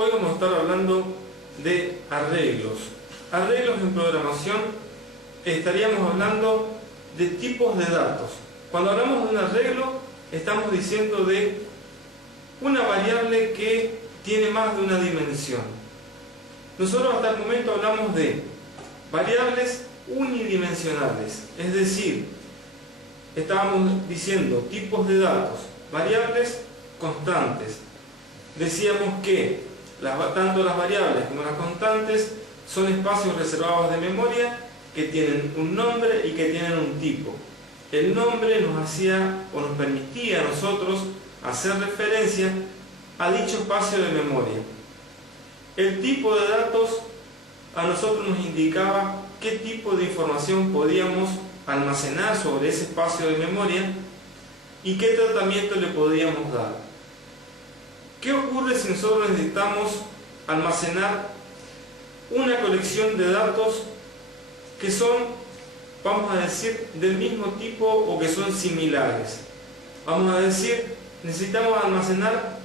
Hoy vamos a estar hablando de arreglos. Arreglos en programación, estaríamos hablando de tipos de datos. Cuando hablamos de un arreglo, estamos diciendo de una variable que tiene más de una dimensión. Nosotros hasta el momento hablamos de variables unidimensionales, es decir, estábamos diciendo tipos de datos, variables constantes. Decíamos que tanto las variables como las constantes son espacios reservados de memoria que tienen un nombre y que tienen un tipo. El nombre nos hacía o nos permitía a nosotros hacer referencia a dicho espacio de memoria. El tipo de datos a nosotros nos indicaba qué tipo de información podíamos almacenar sobre ese espacio de memoria y qué tratamiento le podíamos dar. ¿Qué ocurre si nosotros necesitamos almacenar una colección de datos que son, vamos a decir, del mismo tipo o que son similares? Vamos a decir, necesitamos almacenar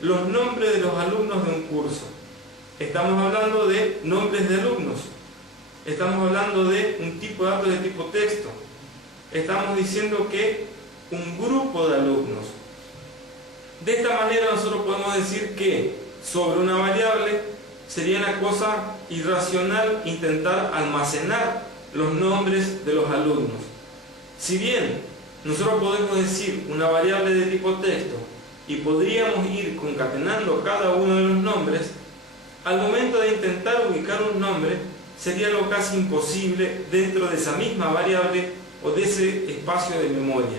los nombres de los alumnos de un curso. Estamos hablando de nombres de alumnos. Estamos hablando de un tipo de datos de tipo texto. Estamos diciendo que un grupo de alumnos. De esta manera nosotros podemos decir que sobre una variable sería una cosa irracional intentar almacenar los nombres de los alumnos. Si bien nosotros podemos decir una variable de tipo texto y podríamos ir concatenando cada uno de los nombres, al momento de intentar ubicar un nombre sería lo casi imposible dentro de esa misma variable o de ese espacio de memoria.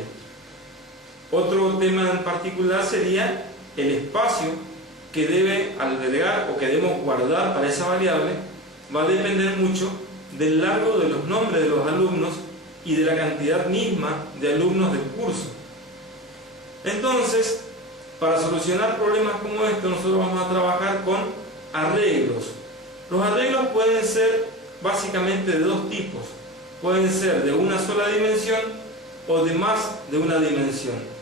Otro tema en particular sería el espacio que debe albergar o que debemos guardar para esa variable. Va a depender mucho del largo de los nombres de los alumnos y de la cantidad misma de alumnos del curso. Entonces, para solucionar problemas como estos, nosotros vamos a trabajar con arreglos. Los arreglos pueden ser básicamente de dos tipos. Pueden ser de una sola dimensión o de más de una dimensión.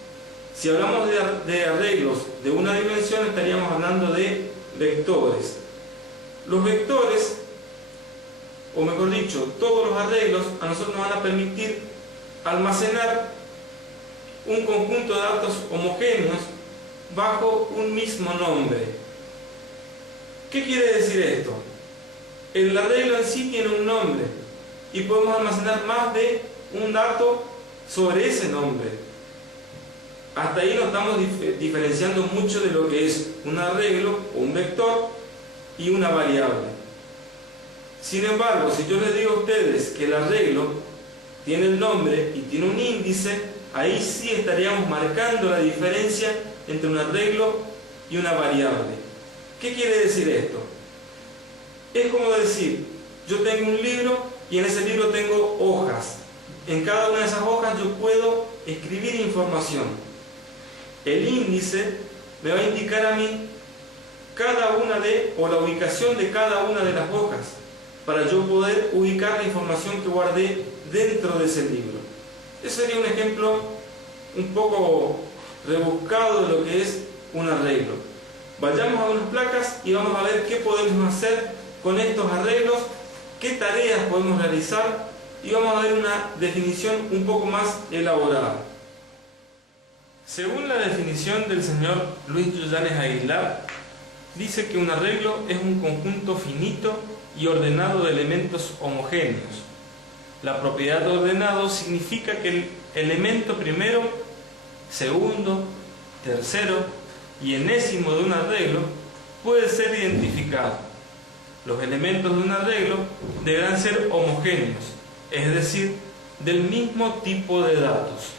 Si hablamos de arreglos de una dimensión, estaríamos hablando de vectores. Los vectores, o mejor dicho, todos los arreglos a nosotros nos van a permitir almacenar un conjunto de datos homogéneos bajo un mismo nombre. ¿Qué quiere decir esto? El arreglo en sí tiene un nombre y podemos almacenar más de un dato sobre ese nombre. Hasta ahí no estamos diferenciando mucho de lo que es un arreglo o un vector y una variable. Sin embargo, si yo les digo a ustedes que el arreglo tiene el nombre y tiene un índice, ahí sí estaríamos marcando la diferencia entre un arreglo y una variable. ¿Qué quiere decir esto? Es como decir, yo tengo un libro y en ese libro tengo hojas. En cada una de esas hojas yo puedo escribir información. El índice me va a indicar a mí la ubicación de cada una de las hojas para yo poder ubicar la información que guardé dentro de ese libro. Ese sería un ejemplo un poco rebuscado de lo que es un arreglo. Vayamos a unas placas y vamos a ver qué podemos hacer con estos arreglos, qué tareas podemos realizar y vamos a ver una definición un poco más elaborada. Según la definición del señor Luis Yullanes Aguilar, dice que un arreglo es un conjunto finito y ordenado de elementos homogéneos. La propiedad de ordenado significa que el elemento primero, segundo, tercero y enésimo de un arreglo puede ser identificado. Los elementos de un arreglo deberán ser homogéneos, es decir, del mismo tipo de datos.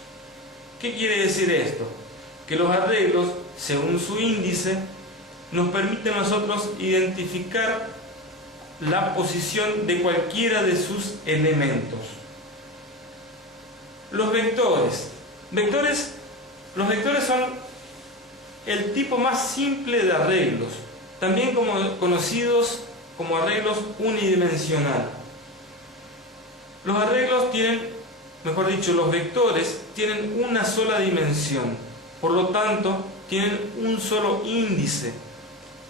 ¿Qué quiere decir esto? Que los arreglos, según su índice, nos permiten a nosotros identificar la posición de cualquiera de sus elementos. Los vectores. Los vectores son el tipo más simple de arreglos, también conocidos como arreglos unidimensionales. Los arreglos tienen, mejor dicho, los vectores tienen una sola dimensión, por lo tanto tienen un solo índice.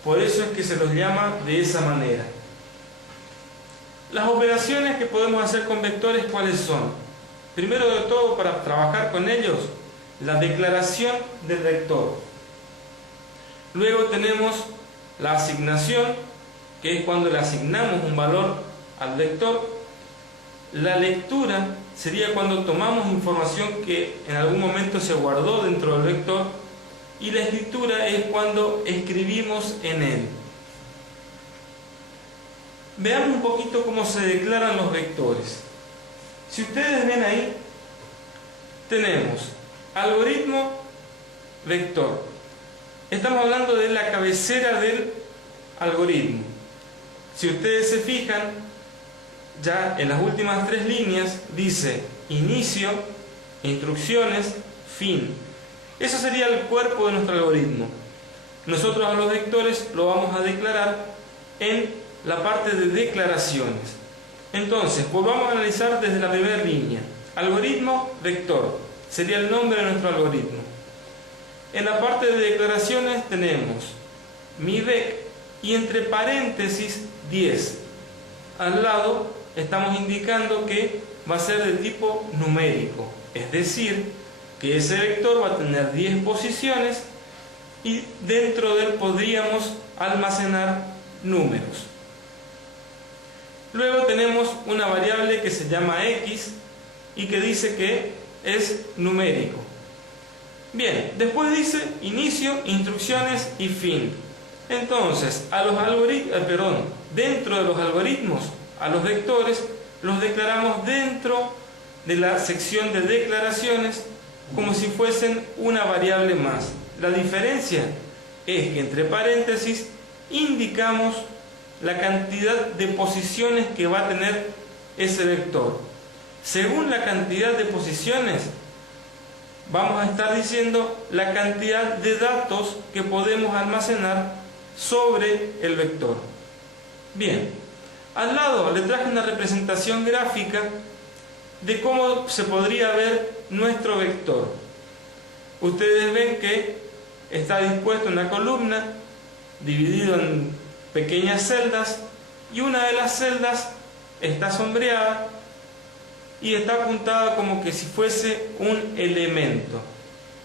Por eso es que se los llama de esa manera. Las operaciones que podemos hacer con vectores, ¿cuáles son? Primero de todo, para trabajar con ellos, la declaración del vector. Luego tenemos la asignación, que es cuando le asignamos un valor al vector. La lectura sería cuando tomamos información que en algún momento se guardó dentro del vector. Y la escritura es cuando escribimos en él. Veamos un poquito cómo se declaran los vectores. Si ustedes ven ahí, tenemos algoritmo, vector. Estamos hablando de la cabecera del algoritmo. Si ustedes se fijan, ya en las últimas 3 líneas dice inicio, instrucciones, fin. Eso sería el cuerpo de nuestro algoritmo. Nosotros a los vectores lo vamos a declarar en la parte de declaraciones. Entonces, pues vamos a analizar desde la primera línea. Algoritmo, vector. Sería el nombre de nuestro algoritmo. En la parte de declaraciones tenemos mi vec y entre paréntesis 10. Al lado estamos indicando que va a ser de tipo numérico. Es decir, que ese vector va a tener 10 posiciones y dentro de él podríamos almacenar números. Luego tenemos una variable que se llama x y que dice que es numérico. Bien, después dice inicio, instrucciones y fin. Entonces, dentro de los algoritmos, a los vectores los declaramos dentro de la sección de declaraciones como si fuesen una variable más. La diferencia es que entre paréntesis indicamos la cantidad de posiciones que va a tener ese vector. Según la cantidad de posiciones, vamos a estar diciendo la cantidad de datos que podemos almacenar sobre el vector. Bien, al lado le traje una representación gráfica de cómo se podría ver nuestro vector. Ustedes ven que está dispuesto en una columna, dividido en pequeñas celdas, y una de las celdas está sombreada y está apuntada como que si fuese un elemento.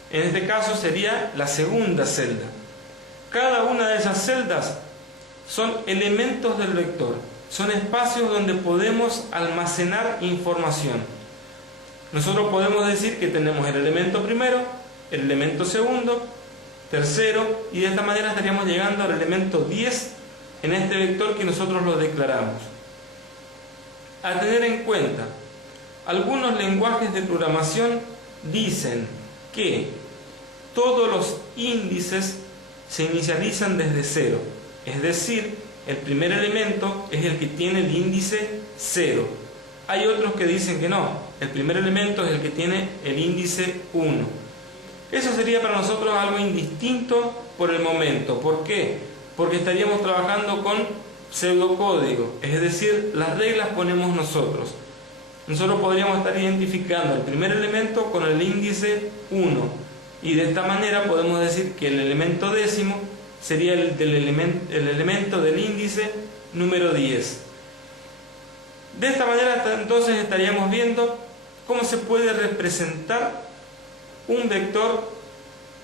En este caso sería la segunda celda. Cada una de esas celdas son elementos del vector, son espacios donde podemos almacenar información. Nosotros podemos decir que tenemos el elemento primero, el elemento segundo, tercero, y de esta manera estaríamos llegando al elemento 10 en este vector que nosotros lo declaramos. A tener en cuenta, algunos lenguajes de programación dicen que todos los índices se inicializan desde 0, es decir, el primer elemento es el que tiene el índice 0. Hay otros que dicen que no, el primer elemento es el que tiene el índice 1. Eso sería para nosotros algo indistinto por el momento. ¿Por qué? Porque estaríamos trabajando con pseudocódigo, es decir, las reglas ponemos nosotros. Nosotros podríamos estar identificando el primer elemento con el índice 1 y de esta manera podemos decir que el elemento décimo sería el elemento del índice número 10. De esta manera entonces estaríamos viendo cómo se puede representar un vector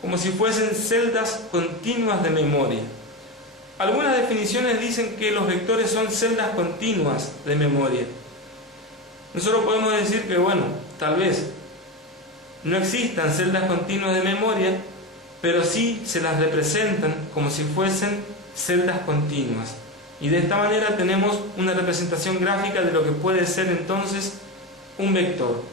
como si fuesen celdas continuas de memoria. Algunas definiciones dicen que los vectores son celdas continuas de memoria. Nosotros podemos decir que, bueno, tal vez no existan celdas continuas de memoria, pero sí se las representan como si fuesen celdas continuas. Y de esta manera tenemos una representación gráfica de lo que puede ser entonces un vector.